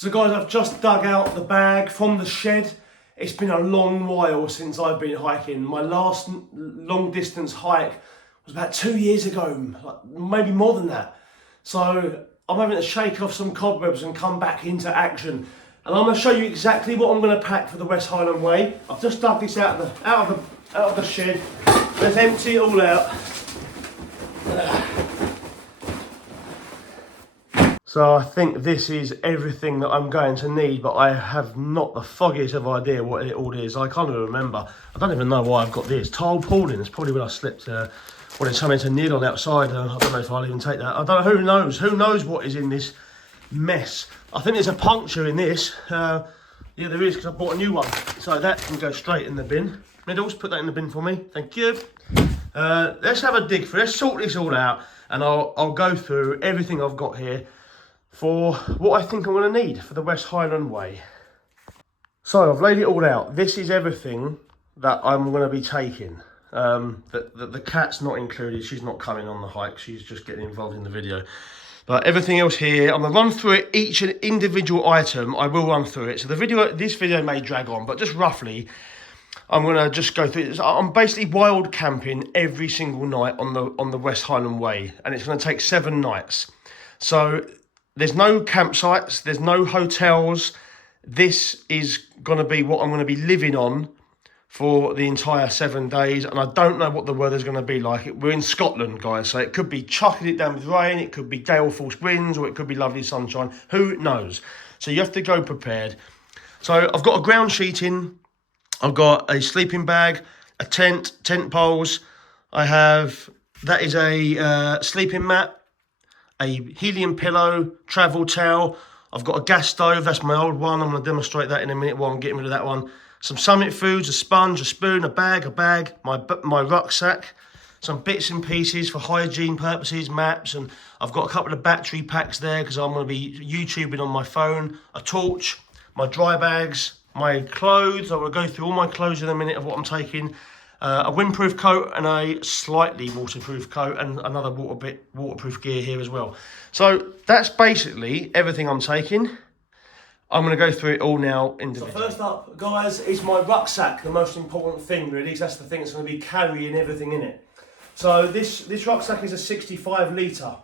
So guys, I've just dug out the bag from the shed. It's been a long while since I've been hiking. My last long distance hike was about 2 years ago, maybe more than that. So I'm having to shake off some cobwebs and come back into action. And I'm going to show you exactly what I'm going to pack for the West Highland Way. I've just dug this out of the shed. Let's empty it all out. So I think this is everything that I'm going to need, but I have not the foggiest of idea what it all is. I can't even remember. I don't even know why I've got this. Tarpaulin, it's probably when I slipped, when it's something to kneel on outside. I don't know if I'll even take that. I don't know, who knows? Who knows what is in this mess? I think there's a puncture in this. Yeah, there is, because I bought a new one. So that can go straight in the bin. Middles, put that in the bin for me. Thank you. Let's have a dig through. Let's sort this all out, and I'll go through everything I've got here for what I think I'm going to need for the West Highland Way. So I've laid it all out. This is everything that I'm going to be taking. The cat's not included. She's not coming on the hike. She's just getting involved in the video. But everything else here, I'm going to run through it, each individual item. I will run through it. So this video may drag on, but just roughly, I'm going to just go through it. I'm basically wild camping every single night on the West Highland Way, and it's going to take 7 nights. So there's no campsites, there's no hotels. This is going to be what I'm going to be living on for the entire 7 days, and I don't know what the weather's going to be like. We're in Scotland, guys, so it could be chucking it down with rain, it could be gale force winds, or it could be lovely sunshine. Who knows? So you have to go prepared. So I've got a ground sheeting, I've got a sleeping bag, a tent poles. That is a sleeping mat, a helium pillow, travel towel. I've got a gas stove, that's my old one. I'm going to demonstrate that in a minute while I'm getting rid of that one. Some Summit foods, a sponge, a spoon, a bag, my rucksack, some bits and pieces for hygiene purposes, maps, and I've got a couple of battery packs there because I'm going to be YouTubing on my phone, a torch, my dry bags, my clothes. I will go through all my clothes in a minute of what I'm taking. A windproof coat and a slightly waterproof coat, and another waterproof gear here as well. So that's basically everything I'm taking. I'm going to go through it all now individually. So first up, guys, is my rucksack, the most important thing really, because that's the thing that's going to be carrying everything in it. So this rucksack is a 65 litre.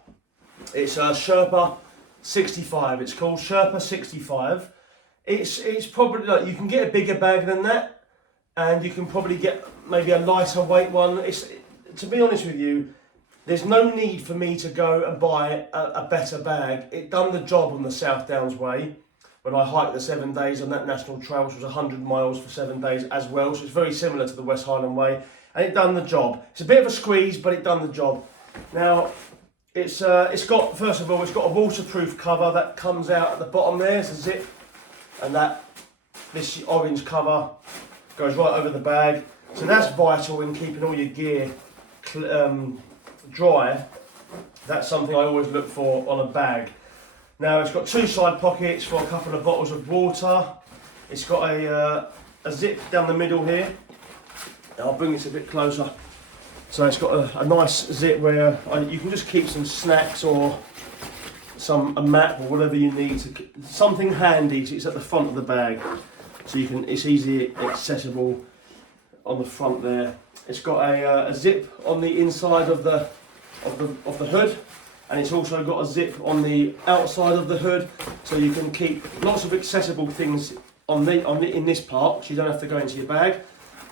It's a Sherpa 65. It's called Sherpa 65. It's probably, like, you can get a bigger bag than that, and you can probably get maybe a lighter weight one. To be honest with you, there's no need for me to go and buy a better bag. It done the job on the South Downs Way when I hiked the 7 days on that national trail, which was 100 miles for 7 days as well. So it's very similar to the West Highland Way, and it done the job. It's a bit of a squeeze, but it done the job. Now, it's got, first of all, it's got a waterproof cover that comes out at the bottom there. It's a zip, and this orange cover goes right over the bag. So that's vital in keeping all your gear dry. That's something I always look for on a bag. Now it's got 2 side pockets for a couple of bottles of water. It's got a zip down the middle here. I'll bring this a bit closer. So it's got a nice zip where you can just keep some snacks or a map or whatever you need. Something handy. It's at the front of the bag, so it's easily accessible on the front there. It's got a zip on the inside of the hood, and it's also got a zip on the outside of the hood, so you can keep lots of accessible things in this part, so you don't have to go into your bag,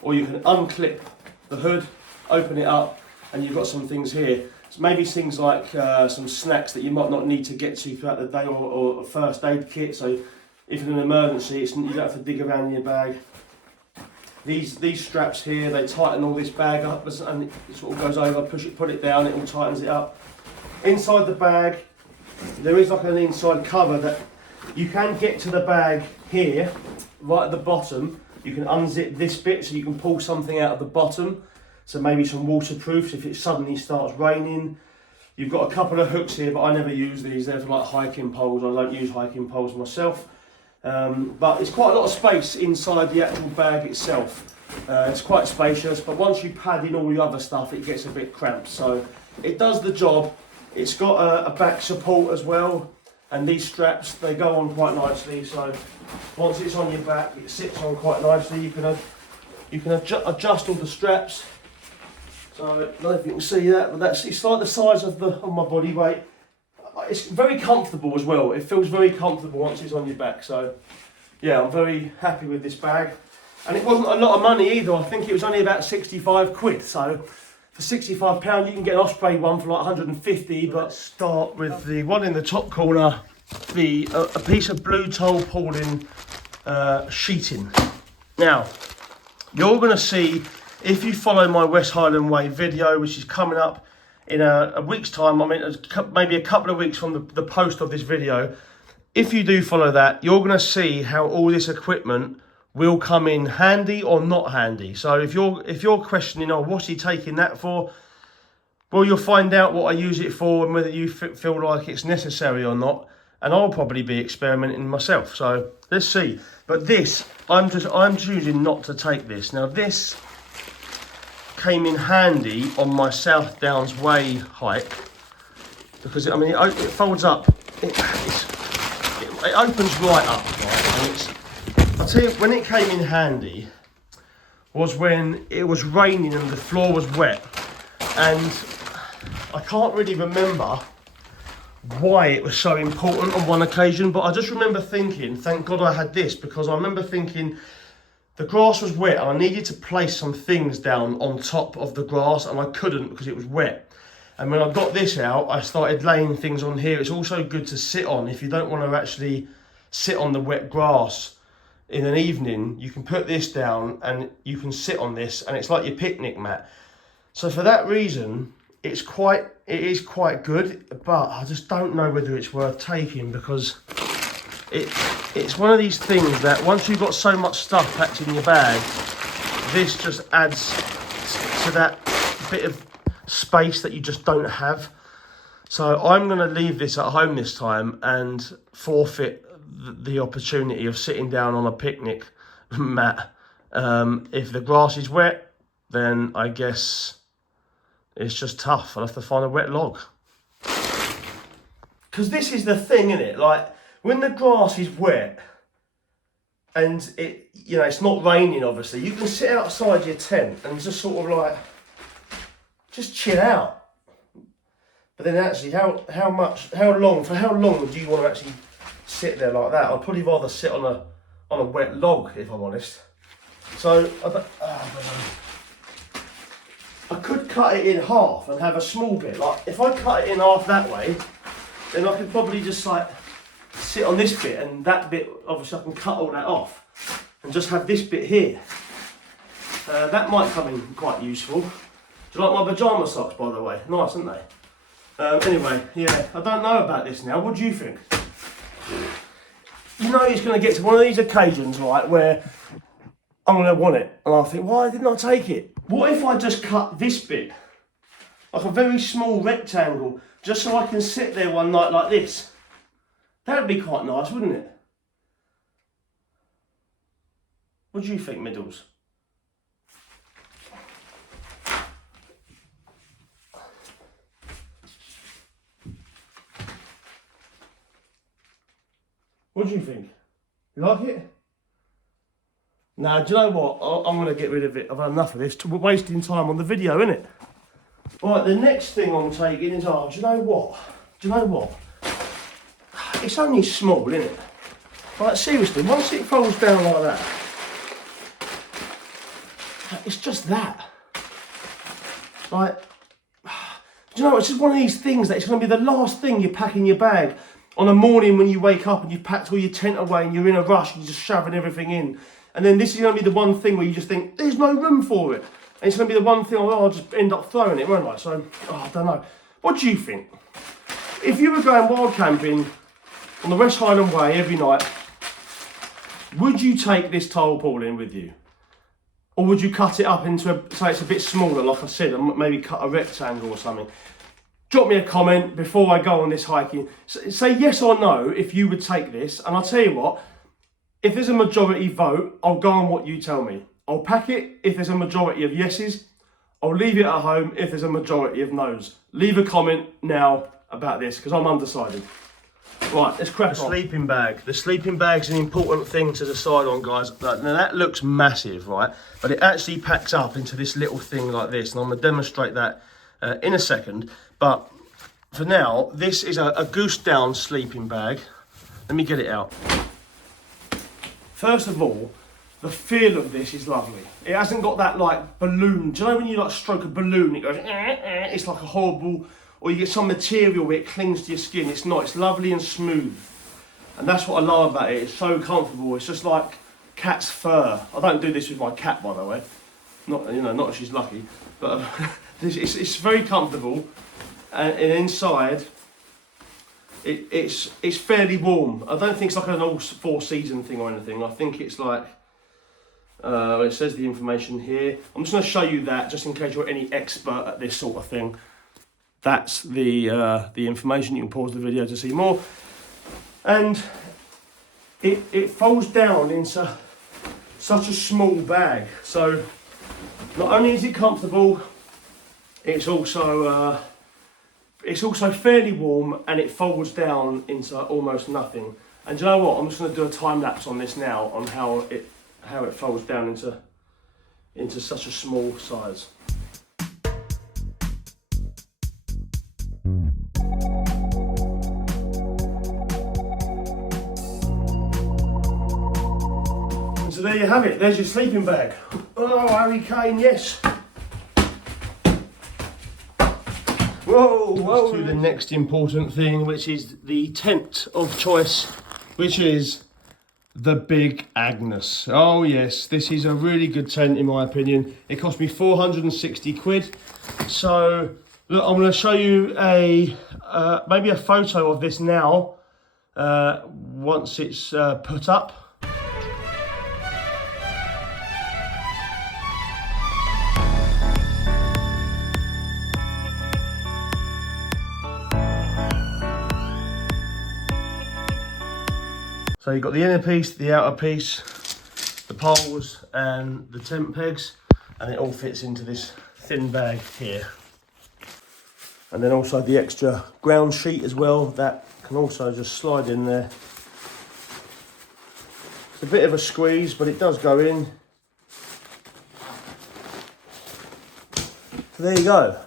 or you can unclip the hood, open it up, and you've got some things here. So maybe things like some snacks that you might not need to get to throughout the day, or a first aid kit, so if in an emergency you don't have to dig around in your bag. These straps here, they tighten all this bag up, and it sort of goes over, put it down, it all tightens it up. Inside the bag, there is like an inside cover that you can get to the bag here, right at the bottom. You can unzip this bit so you can pull something out of the bottom. So maybe some waterproofs if it suddenly starts raining. You've got a couple of hooks here, but I never use these. They're for like hiking poles. I don't use hiking poles myself. But it's quite a lot of space inside the actual bag itself. It's quite spacious, but once you pad in all the other stuff, it gets a bit cramped. So it does the job. It's got a back support as well. And these straps, they go on quite nicely. So once it's on your back, it sits on quite nicely. You can adjust all the straps. So I don't know if you can see that, but it's like the size of my body weight. It's very comfortable as well. It feels very comfortable once it's on your back. So yeah, I'm very happy with this bag. And it wasn't a lot of money either. I think it was only about 65 quid. So for £65, you can get an Osprey one for like 150. But let's start with the one in the top corner, a piece of blue tarpaulin sheeting. Now, you're going to see, if you follow my West Highland Way video, which is coming up in a week's time, I mean, maybe a couple of weeks from the post of this video. If you do follow that, you're going to see how all this equipment will come in handy or not handy. So if you're questioning, oh, what's he taking that for? Well, you'll find out what I use it for and whether you feel like it's necessary or not. And I'll probably be experimenting myself. So let's see. But this, I'm choosing not to take this. Now this came in handy on my South Downs Way hike because I mean it folds up. It opens right up, right? And I'll tell you, when it came in handy was when it was raining and the floor was wet, and I can't really remember why it was so important on one occasion, but I just remember thinking, thank God I had this, because I remember thinking the grass was wet and I needed to place some things down on top of the grass and I couldn't because it was wet. And when I got this out, I started laying things on here. It's also good to sit on. If you don't want to actually sit on the wet grass in an evening, you can put this down and you can sit on this and it's like your picnic mat. So for that reason, it is quite good, but I just don't know whether it's worth taking because it's one of these things that once you've got so much stuff packed in your bag, this just adds to that bit of space that you just don't have. So I'm going to leave this at home this time and forfeit the opportunity of sitting down on a picnic mat. If the grass is wet, then I guess it's just tough. I'll have to find a wet log. Because this is the thing, isn't it? Like, when the grass is wet and it's not raining, obviously, you can sit outside your tent and just sort of like, just chill out. But then actually, how long do you want to actually sit there like that? I'd probably rather sit on a wet log, if I'm honest. So, I don't know. I could cut it in half and have a small bit. Like, if I cut it in half that way, then I could probably just like sit on this bit, and that bit, obviously I can cut all that off and just have this bit here. That might come in quite useful. Do you like my pyjama socks, by the way? Nice, aren't they? Anyway, yeah, I don't know about this now. What do you think? You know, it's going to get to one of these occasions, right, where I'm going to want it, and I'll think, why didn't I take it? What if I just cut this bit, like a very small rectangle, just so I can sit there one night like this? That would be quite nice, wouldn't it? What do you think, Middles? What do you think? You like it? Nah, do you know what? I'm going to get rid of it. I've had enough of this. We're wasting time on the video, innit? Right, the next thing I'm taking is, do you know what? It's only small, isn't it? Like, seriously, once it folds down like that, it's just that. Like, do you know, it's just one of these things that it's going to be the last thing you pack in your bag on a morning when you wake up and you've packed all your tent away and you're in a rush and you're just shoving everything in. And then this is going to be the one thing where you just think, there's no room for it. And it's going to be the one thing, I'll just end up throwing it, won't I? So, I don't know. What do you think? If you were going wild camping on the West Highland Way every night, would you take this tarpaulin with you? Or would you cut it up into, say it's a bit smaller, like I said, and maybe cut a rectangle or something? Drop me a comment before I go on this hiking. Say yes or no if you would take this. And I'll tell you what, if there's a majority vote, I'll go on what you tell me. I'll pack it if there's a majority of yeses. I'll leave it at home if there's a majority of no's. Leave a comment now about this, because I'm undecided. Right, let's crack on. Sleeping bag. The sleeping bag's an important thing to decide on, guys. Now that looks massive, right? But it actually packs up into this little thing like this, and I'm going to demonstrate that in a second. But for now, this is a goose down sleeping bag. Let me get it out. First of all, the feel of this is lovely. It hasn't got that like balloon. Do you know when you like stroke a balloon, it goes, it's like a horrible, or you get some material where it clings to your skin. It's not, it's lovely and smooth. And that's what I love about it. It's so comfortable. It's just like cat's fur. I don't do this with my cat, by the way. Not, you know, not if she's lucky, but it's very comfortable. And inside, it's fairly warm. I don't think it's like an all four season thing or anything. I think it's like, it says the information here. I'm just going to show you that just in case you're any expert at this sort of thing. That's the information. You can pause the video to see more. And it folds down into such a small bag. So not only is it comfortable, it's also fairly warm, and it folds down into almost nothing. And do you know what? I'm just going to do a time lapse on this now on how it folds down into such a small size. And so there you have it. There's your sleeping bag. Oh, Harry Kane, yes. Whoa. To the next important thing, which is the tent of choice, which is the Big Agnes. Oh yes, this is a really good tent in my opinion. It cost me 460 quid. So look, I'm going to show you maybe a photo of this now, once it's put up. So you've got the inner piece, the outer piece, the poles and the tent pegs, and it all fits into this thin bag here. And then also the extra ground sheet as well, that can also just slide in there. It's a bit of a squeeze, but it does go in. So there you go.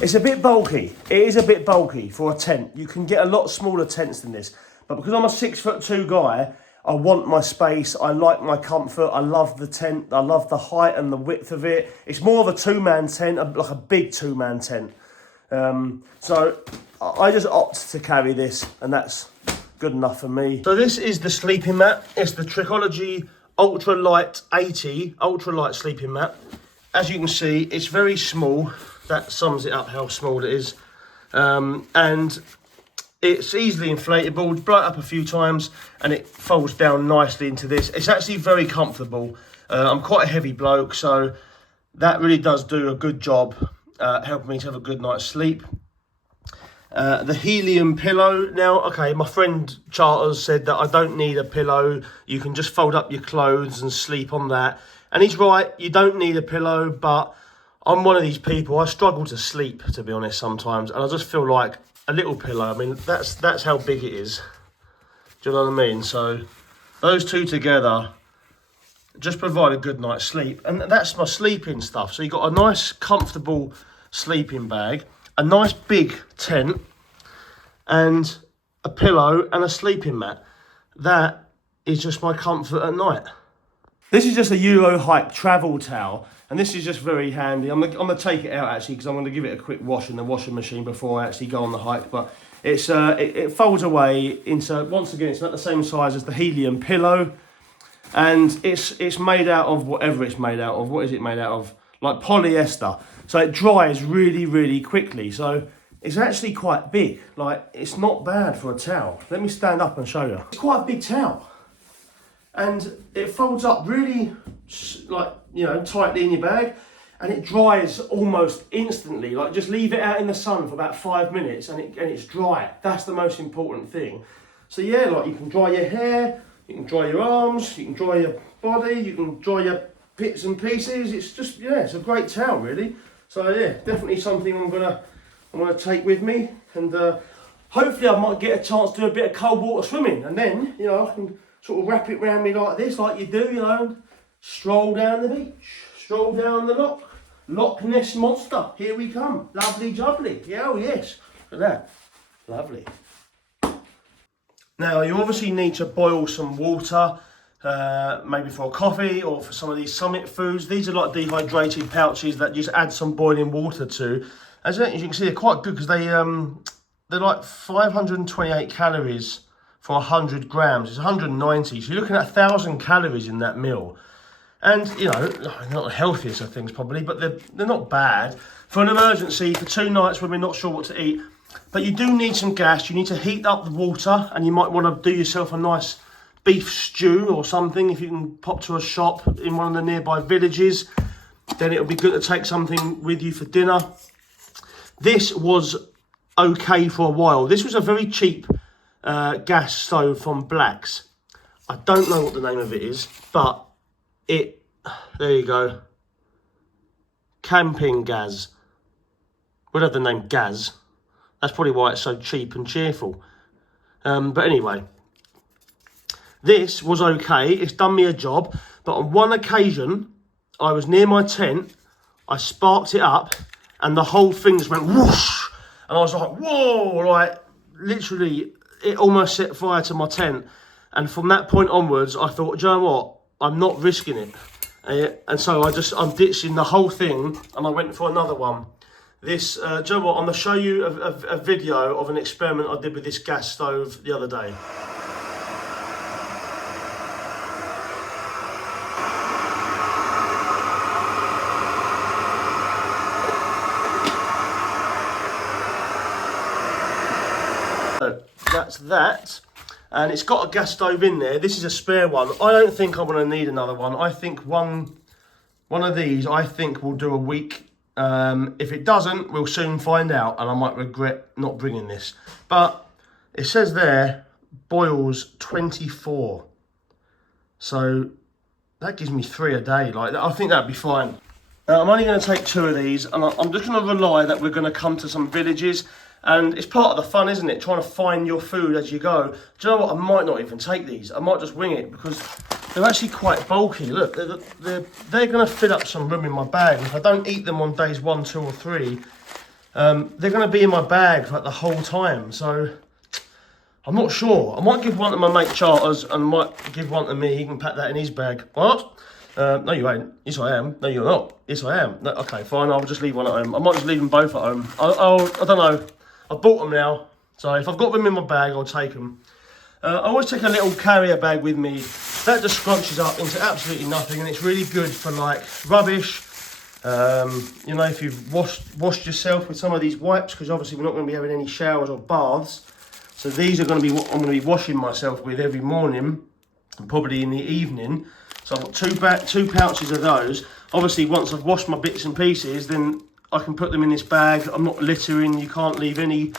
It's a bit bulky. It is a bit bulky for a tent. You can get a lot smaller tents than this. But because I'm a 6'2" guy, I want my space, I like my comfort, I love the tent, I love the height and the width of it. It's more of a two-man tent, like a big two-man tent. So I just opt to carry this, and that's good enough for me. So this is the sleeping mat. It's the Trichology Ultralight 80, ultralight sleeping mat. As you can see, it's very small. That sums it up how small it is. And it's easily inflatable, blow it up a few times and it folds down nicely into this. It's actually very comfortable. I'm quite a heavy bloke, so that really does do a good job helping me to have a good night's sleep. The helium pillow. Now, okay, my friend Charters said that I don't need a pillow. You can just fold up your clothes and sleep on that. And he's right, you don't need a pillow, but I'm one of these people, I struggle to sleep, to be honest, sometimes. And I just feel like a little pillow, I mean, that's how big it is. Do you know what I mean? So those two together just provide a good night's sleep. And that's my sleeping stuff. So you've got a nice, comfortable sleeping bag, a nice big tent, and a pillow and a sleeping mat. That is just my comfort at night. This is just a Euro Hike travel towel, and this is just very handy. I'm gonna take it out actually because I'm gonna give it a quick wash in the washing machine before I actually go on the hike. But it's it folds away into, once again, it's not the same size as the helium pillow, and it's made out of whatever it's made out of. What is it made out of? Like polyester. So it dries really, really quickly. So it's actually quite big. Like, it's not bad for a towel. Let me stand up and show you. It's quite a big towel. And it folds up really, like, you know, tightly in your bag, and it dries almost instantly. Like, just leave it out in the sun for about 5 minutes and it's dry. That's the most important thing. So yeah, like, you can dry your hair, you can dry your arms, you can dry your body, you can dry your bits and pieces. It's just, yeah, it's a great towel really. So yeah, definitely something I'm gonna take with me. And hopefully I might get a chance to do a bit of cold water swimming, and then, you know, I can sort of wrap it around me like this, like you do, you know, stroll down the beach, stroll down the loch. Loch Ness Monster, here we come. Lovely jubbly. Yeah, oh yes. Look at that. Lovely. Now, you obviously need to boil some water, maybe for a coffee or for some of these Summit foods. These are like dehydrated pouches that you just add some boiling water to. As you can see, they're quite good because they're like 528 calories for 100 grams. It's 190, so you're looking at 1,000 calories in that meal. And, you know, they're not the healthiest of things probably, but they're not bad. For an emergency, for 2 nights when we're not sure what to eat. But you do need some gas. You need to heat up the water, and you might want to do yourself a nice beef stew or something. If you can pop to a shop in one of the nearby villages, then it'll be good to take something with you for dinner. This was okay for a while. This was a very cheap gas stove from Black's. I don't know what the name of it is, but there you go. Camping gas. We'll have the name Gaz. That's probably why it's so cheap and cheerful. But anyway, this was okay. It's done me a job. But on one occasion, I was near my tent. I sparked it up, and the whole thing just went whoosh. And I was like, whoa! Like, literally, it almost set fire to my tent. And from that point onwards, I thought, do you know what? I'm not risking it. And so I'm ditching the whole thing, and I went for another one. This, do you know what? I'm going to show you a video of an experiment I did with this gas stove the other day. So that's that. And it's got a gas stove in there. This is a spare one. I don't think I'm going to need another one. I think one of these, I think, will do a week. If it doesn't, we'll soon find out, and I might regret not bringing this. But it says there, boils 24. So that gives me 3 a day. Like, I think that'd be fine. I'm only going to take 2 of these, and I'm just going to rely that we're going to come to some villages. And it's part of the fun, isn't it? Trying to find your food as you go. Do you know what? I might not even take these. I might just wing it because they're actually quite bulky. Look, they're going to fill up some room in my bag. If I don't eat them on days 1, 2 or 3, they're going to be in my bag like the whole time. So I'm not sure. I might give one to my mate Charters and I might give one to me. He can pack that in his bag. What? No, you ain't. Yes, I am. No, you're not. Yes, I am. No, okay, fine. I'll just leave one at home. I might just leave them both at home. I don't know. I bought them now, so if I've got them in my bag, I'll take them. I always take a little carrier bag with me. That just scrunches up into absolutely nothing, and it's really good for like rubbish. You know, if you've washed yourself with some of these wipes, because obviously we're not going to be having any showers or baths. So these are going to be what I'm going to be washing myself with every morning, and probably in the evening. So I've got 2 pouches of those. Obviously, once I've washed my bits and pieces, then I can put them in this bag. I'm not littering. You can't leave any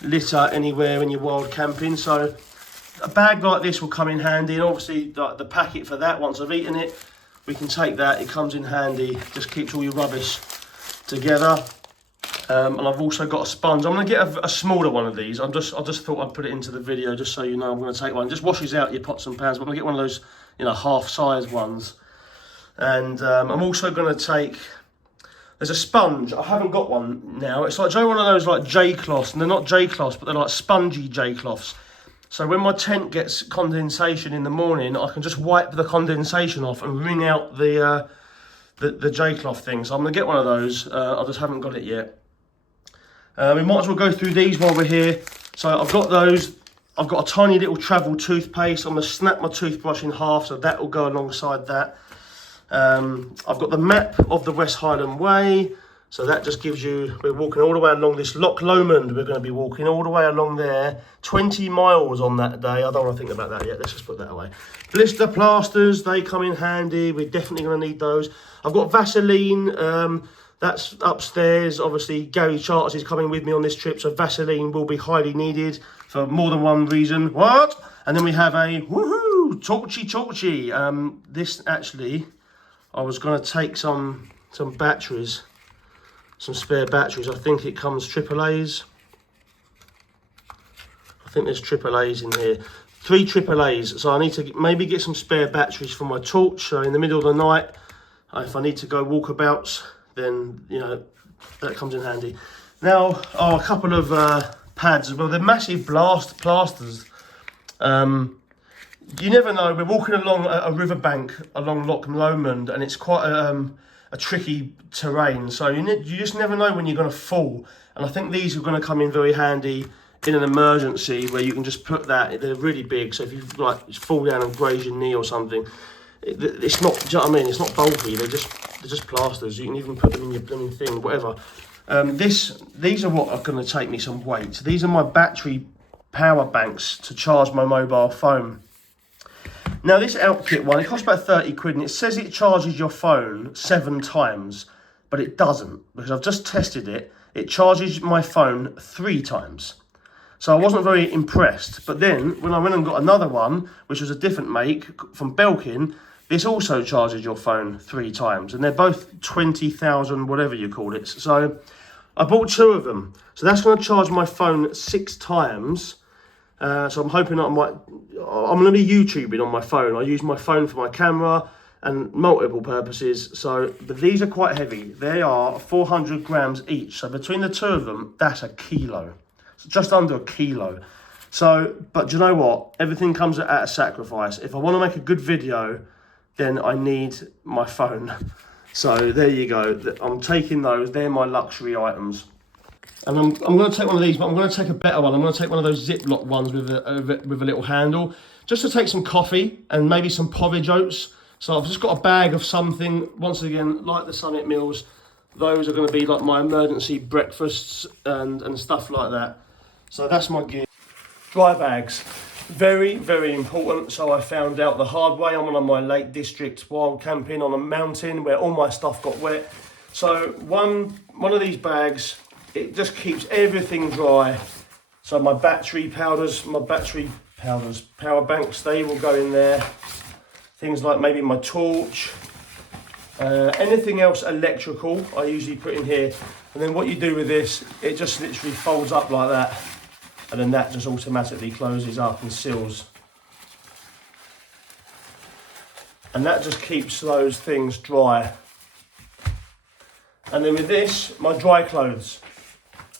litter anywhere when you're wild camping. So a bag like this will come in handy. And obviously like the packet for that, once I've eaten it, we can take that. It comes in handy. Just keeps all your rubbish together. And I've also got a sponge. I'm going to get a smaller one of these. I just thought I'd put it into the video just so you know I'm going to take one. It just washes out your pots and pans. But I'm going to get one of those, you know, half-size ones. And I'm also going to take... There's a sponge. I haven't got one now. It's like, one of those like J-cloths, and they're not J-cloths, but they're like spongy J-cloths. So when my tent gets condensation in the morning, I can just wipe the condensation off and wring out the J-cloth thing. So I'm gonna get one of those. I just haven't got it yet. We might as well go through these while we're here. So I've got those. I've got a tiny little travel toothpaste. I'm gonna snap my toothbrush in half, so that will go alongside that. I've got the map of the West Highland Way, so that just gives you, we're walking all the way along this Loch Lomond, we're going to be walking all the way along there, 20 miles on that day. I don't want to think about that yet, let's just put that away. Blister plasters, they come in handy, we're definitely going to need those. I've got Vaseline, that's upstairs. Obviously Gary Charters is coming with me on this trip, so Vaseline will be highly needed for more than one reason. What? And then we have a, woohoo, torchy. This actually... I was going to take some batteries, some spare batteries. I think it comes AAA's. I think there's AAAs in here. 3 AAAs, so I need to maybe get some spare batteries for my torch, so in the middle of the night, if I need to go walkabouts, then, you know, that comes in handy. Now, a couple of pads. Well, they're massive plasters. You never know. We're walking along a riverbank along Loch Lomond, and it's quite a tricky terrain. So you just never know when you're going to fall. And I think these are going to come in very handy in an emergency where you can just put that. They're really big, so if you like fall down and graze your knee or something, it's not. Do you know what I mean? It's not bulky. They're just plasters. You can even put them in your blooming thing, whatever. These are what are going to take me some weight. These are my battery power banks to charge my mobile phone. Now this Outkit one, it costs about 30 quid, and it says it charges your phone 7 times, but it doesn't, because I've just tested it. It charges my phone 3 times. So I wasn't very impressed. But then when I went and got another one, which was a different make from Belkin, this also charges your phone 3 times, and they're both 20,000 whatever you call it. So I bought 2 of them. So that's going to charge my phone 6 times. So I'm hoping that I'm going to be YouTubing on my phone. I use my phone for my camera and multiple purposes. So, but these are quite heavy. They are 400 grams each. So between the 2 of them, that's a kilo. So just under a kilo. So, but do you know what? Everything comes at a sacrifice. If I want to make a good video, then I need my phone. So there you go. I'm taking those. They're my luxury items. And I'm going to take one of these, but I'm going to take a better one. I'm going to take one of those Ziploc ones with a little handle, just to take some coffee and maybe some porridge oats. So I've just got a bag of something, once again, like the Summit meals. Those are going to be like my emergency breakfasts and stuff like that. So that's my gear. Dry bags, very, very important. So I found out the hard way. I'm on my Lake District while camping on a mountain where all my stuff got wet. So one of these bags, it just keeps everything dry. So my battery powders, power banks, they will go in there. Things like maybe my torch, anything else electrical, I usually put in here. And then what you do with this, it just literally folds up like that. And then that just automatically closes up and seals. And that just keeps those things dry. And then with this, my dry clothes.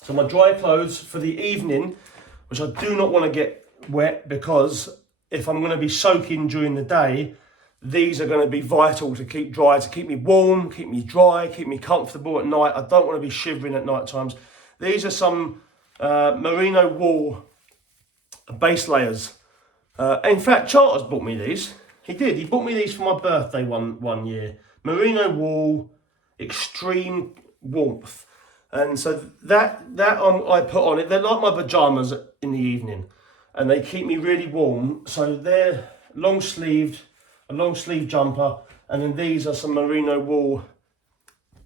So my dry clothes for the evening, which I do not want to get wet, because if I'm going to be soaking during the day, these are going to be vital to keep dry, to keep me warm, keep me dry, keep me comfortable at night. I don't want to be shivering at night times. These are some merino wool base layers. In fact, Charters bought me these. He did. He bought me these for my birthday one year. Merino wool, extreme warmth. And so that I put on it. They're like my pajamas in the evening, and they keep me really warm. So they're a long sleeve jumper, and then these are some merino wool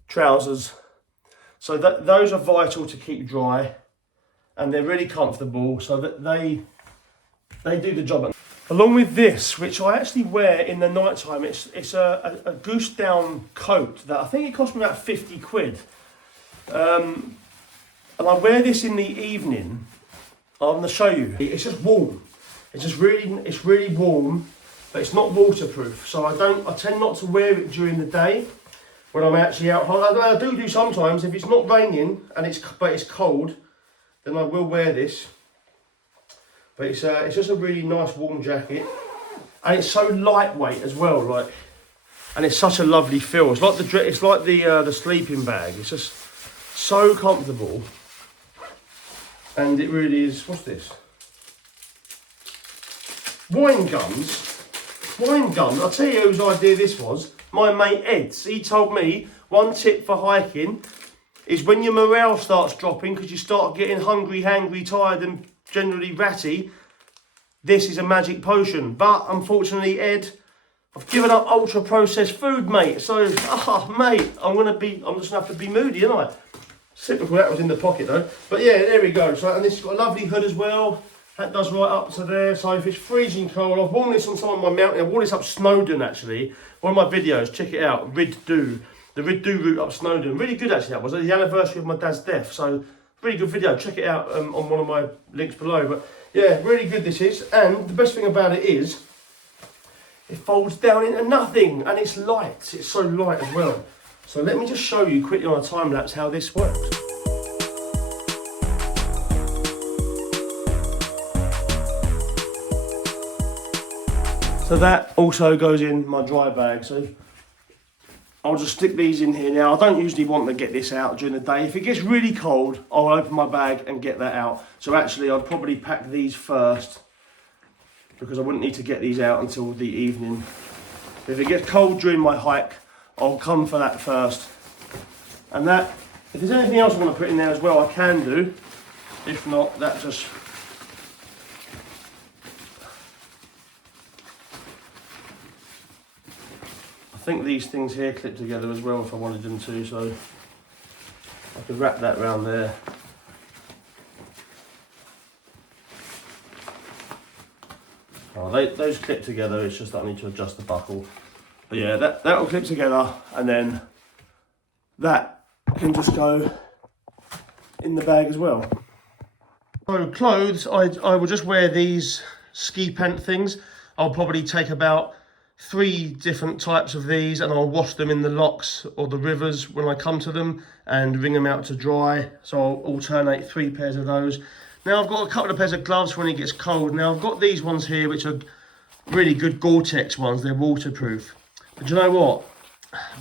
trousers. So those are vital to keep dry, and they're really comfortable. So that they do the job. Along with this, which I actually wear in the night time, it's a goose down coat that I think it cost me about 50 quid. And I wear this in the evening. I'm going to show you. It's just warm. It's really warm, but it's not waterproof. So I tend not to wear it during the day when I'm actually out. I do sometimes. If it's not raining and it's cold, then I will wear this. But it's just a really nice warm jacket, and it's so lightweight as well, like, and it's such a lovely feel. It's like the sleeping bag. It's just so comfortable, and it really is. What's this? Wine gums. I'll tell you whose idea this was. My mate Ed's. He told me one tip for hiking is when your morale starts dropping because you start getting hungry, hangry, tired, and generally ratty, this is a magic potion. But unfortunately, Ed, I've given up ultra processed food, mate. So, mate, I'm just gonna have to be moody, aren't I? Typical, that was in the pocket though. But yeah, there we go. So, and this has got a lovely hood as well. That does right up to there. So if it's freezing cold, I've worn this on some of my mountain. I wore this up Snowdon actually. One of my videos, check it out. Rid-Do. The Rid-Do route up Snowdon. Really good actually, that was. The anniversary of my dad's death. So really good video. Check it out on one of my links below. But Yeah, really good this is, and the best thing about it is it folds down into nothing, and it's light. It's so light as well. So let me just show you quickly on a time lapse how this works. So that also goes in my dry bag. So I'll just stick these in here now. I don't usually want to get this out during the day. If it gets really cold, I'll open my bag and get that out. So actually I'd probably pack these first because I wouldn't need to get these out until the evening. If it gets cold during my hike, I'll come for that first. And that, if there's anything else I want to put in there as well, I can do. If not, that just... I think these things here clip together as well if I wanted them to, so I could wrap that around there. Oh, those clip together, it's just that I need to adjust the buckle. But yeah, that will clip together, and then that can just go in the bag as well. So clothes, I will just wear these ski pant things. I'll probably take about 3 different types of these, and I'll wash them in the locks or the rivers when I come to them and wring them out to dry. So I'll alternate 3 pairs of those. Now I've got a couple of pairs of gloves when it gets cold. Now I've got these ones here which are really good Gore-Tex ones. They're waterproof. But you know what?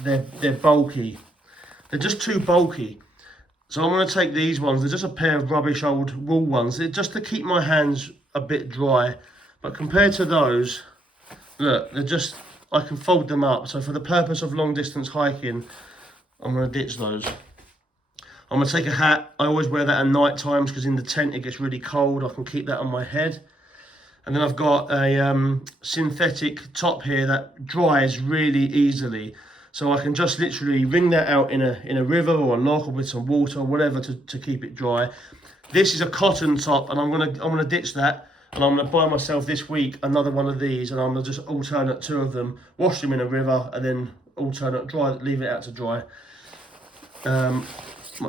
They're bulky. They're just too bulky. So I'm going to take these ones. They're just a pair of rubbish old wool ones. They're just to keep my hands a bit dry. But compared to those, look, they're just, I can fold them up. So for the purpose of long distance hiking, I'm going to ditch those. I'm going to take a hat. I always wear that at night times because in the tent it gets really cold. I can keep that on my head. And then I've got a synthetic top here that dries really easily. So I can just literally wring that out in a river or a loch or with some water or whatever to keep it dry. This is a cotton top, and I'm gonna ditch that, and I'm gonna buy myself this week another one of these, and I'm gonna just alternate 2 of them, wash them in a river, and then alternate dry, leave it out to dry.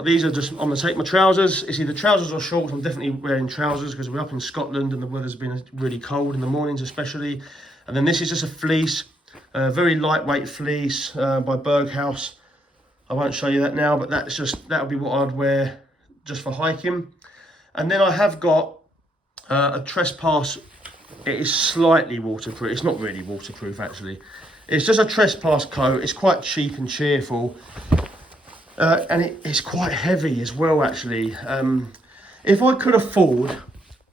These are just, I'm going to take my trousers. It's either trousers or shorts. I'm definitely wearing trousers because we're up in Scotland and the weather's been really cold in the mornings especially. And then this is just a fleece, a very lightweight fleece by Berghaus. I won't show you that now, but that'll be what I'd wear just for hiking. And then I have got a trespass. It is slightly waterproof. It's not really waterproof actually. It's just a trespass coat. It's quite cheap and cheerful. And it's quite heavy as well, actually. If I could afford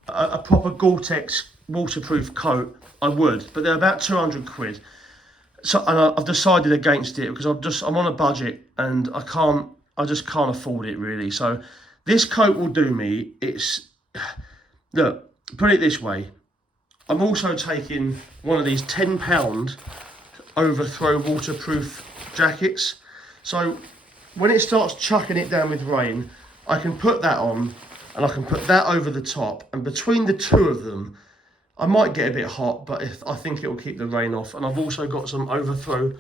a proper Gore-Tex waterproof coat, I would, but they're about 200 quid. So, and I've decided against it because I'm on a budget and I just can't afford it really. So this coat will do me. Look, put it this way. I'm also taking one of these £10 overthrow waterproof jackets. So when it starts chucking it down with rain, I can put that on and I can put that over the top, and between the 2 of them, I might get a bit hot, but I think it will keep the rain off. And I've also got some overthrow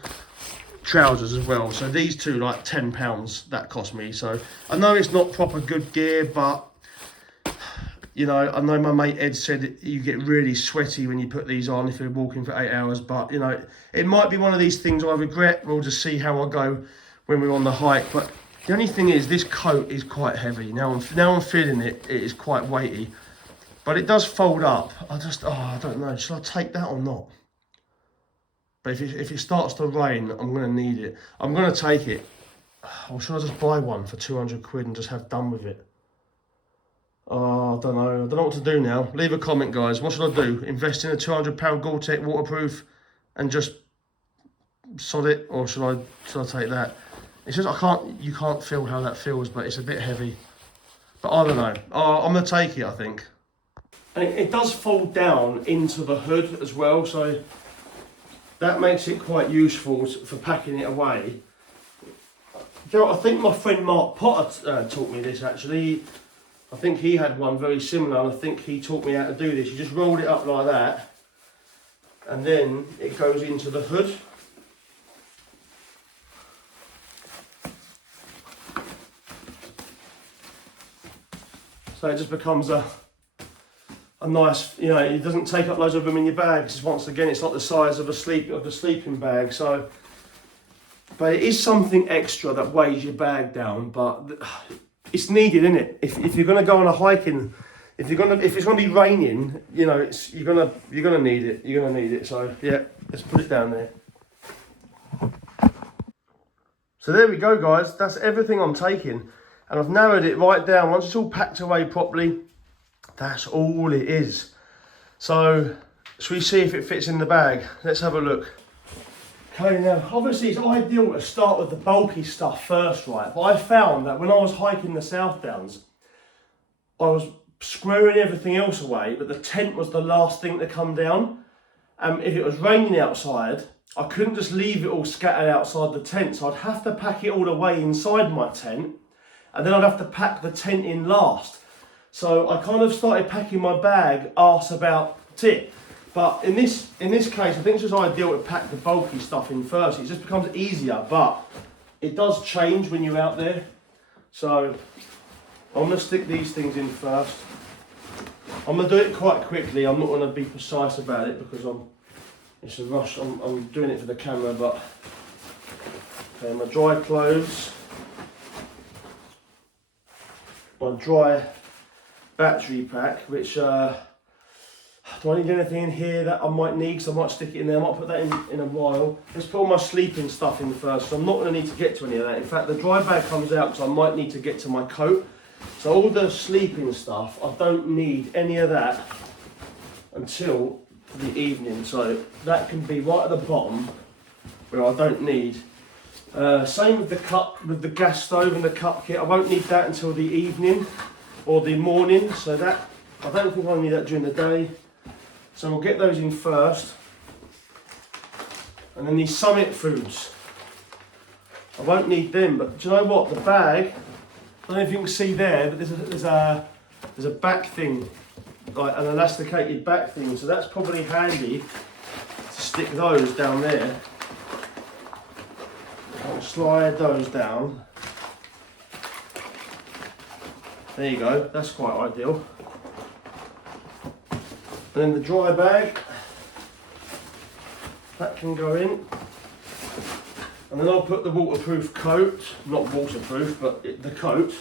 trousers as well. So these 2, like £10 that cost me. So I know it's not proper good gear, but you know, I know my mate Ed said you get really sweaty when you put these on if you're walking for 8 hours, but you know, it might be one of these things I regret. We'll just see how I go when we're on the hike. But the only thing is, this coat is quite heavy. Now I'm feeling it. It is quite weighty, but it does fold up. I don't know. Should I take that or not? But if it starts to rain, I'm going to need it. I'm going to take it. Or should I just buy one for 200 quid and just have done with it? Oh, I don't know. I don't know what to do now. Leave a comment, guys. What should I do? Invest in a £200 Gore-Tex waterproof and just sod it, or should I take that? It's just you can't feel how that feels, but it's a bit heavy. But I don't know. I'm gonna take it, I think. And it does fold down into the hood as well, so that makes it quite useful for packing it away. You know, I think my friend Mark Potter taught me this actually. I think he had one very similar, and I think he taught me how to do this. You just roll it up like that, and then it goes into the hood. So it just becomes a a nice, you know, it doesn't take up loads of room in your bag. Because once again, it's not the size of a sleeping bag. So, but it is something extra that weighs your bag down. But it's needed, isn't it? If you're gonna go on a hiking, if it's gonna be raining, you know, you're gonna need it. You're gonna need it. So yeah, let's put it down there. So there we go, guys. That's everything I'm taking, and I've narrowed it right down. Once it's all packed away properly, that's all it is. So, shall we see if it fits in the bag? Let's have a look. Okay, now, obviously it's ideal to start with the bulky stuff first, right? But I found that when I was hiking the South Downs, I was squaring everything else away, but the tent was the last thing to come down. If it was raining outside, I couldn't just leave it all scattered outside the tent, so I'd have to pack it all away inside my tent, and then I'd have to pack the tent in last. So I kind of started packing my bag arse about it. But in this case, I think it's just ideal to pack the bulky stuff in first. It just becomes easier, but it does change when you're out there. So I'm gonna stick these things in first. I'm gonna do it quite quickly. I'm not gonna be precise about it because it's a rush. I'm doing it for the camera, but okay, my dry clothes, my dry battery pack, which do I need anything in here that I might need? Because I might stick it in there. I might put that in a while. Let's put all my sleeping stuff in first. So I'm not going to need to get to any of that. In fact, the dry bag comes out because I might need to get to my coat. So all the sleeping stuff, I don't need any of that until the evening. So that can be right at the bottom where I don't need. Same with the cup, with the gas stove and the cup kit. I won't need that until the evening or the morning. So that, I don't think I'll need that during the day. So we'll get those in first. And then these Summit foods. I won't need them, but do you know what? The bag, I don't know if you can see there, but there's a back thing, like an elasticated back thing. So that's probably handy to stick those down there. I'll slide those down. There you go, that's quite ideal. And then the dry bag, that can go in. And then I'll put the waterproof coat, not waterproof, but the coat.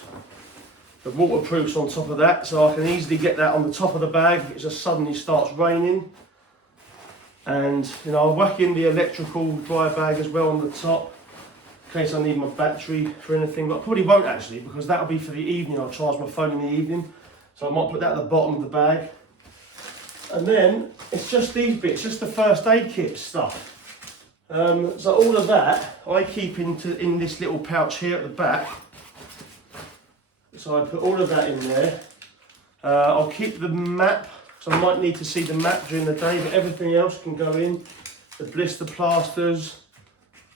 The waterproof's on top of that, so I can easily get that on the top of the bag if it just suddenly starts raining. And you know, I'll whack in the electrical dry bag as well on the top, in case I need my battery for anything, but I probably won't actually, because that'll be for the evening. I'll charge my phone in the evening. So I might put that at the bottom of the bag. And then it's just these bits, just the first aid kit stuff. So all of that I keep in this little pouch here at the back. So I put all of that in there. I'll keep the map, so I might need to see the map during the day, but everything else can go in. The blister plasters,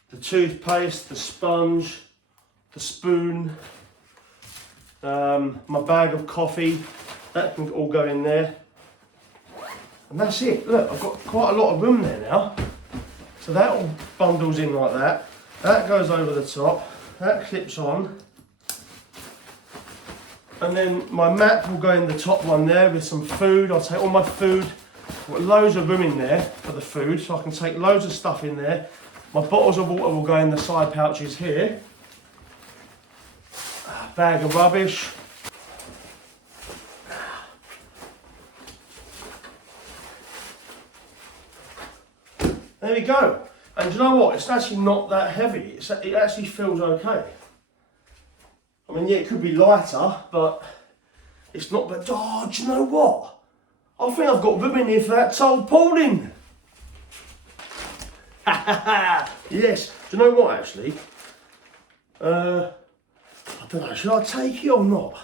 the toothpaste, the sponge, the spoon, my bag of coffee, that can all go in there. And that's it. Look, I've got quite a lot of room there now. So that all bundles in like that. That goes over the top. That clips on. And then my map will go in the top one there with some food. I'll take all my food. I've got loads of room in there for the food, so I can take loads of stuff in there. My bottles of water will go in the side pouches here. A bag of rubbish. There we go. And do you know what? It's actually not that heavy. It actually feels okay. I mean, yeah, it could be lighter, but it's not bad. Oh, do you know what? I think I've got room in here for that tarpaulin. Yes. Do you know what, actually? I don't know, should I take it or not?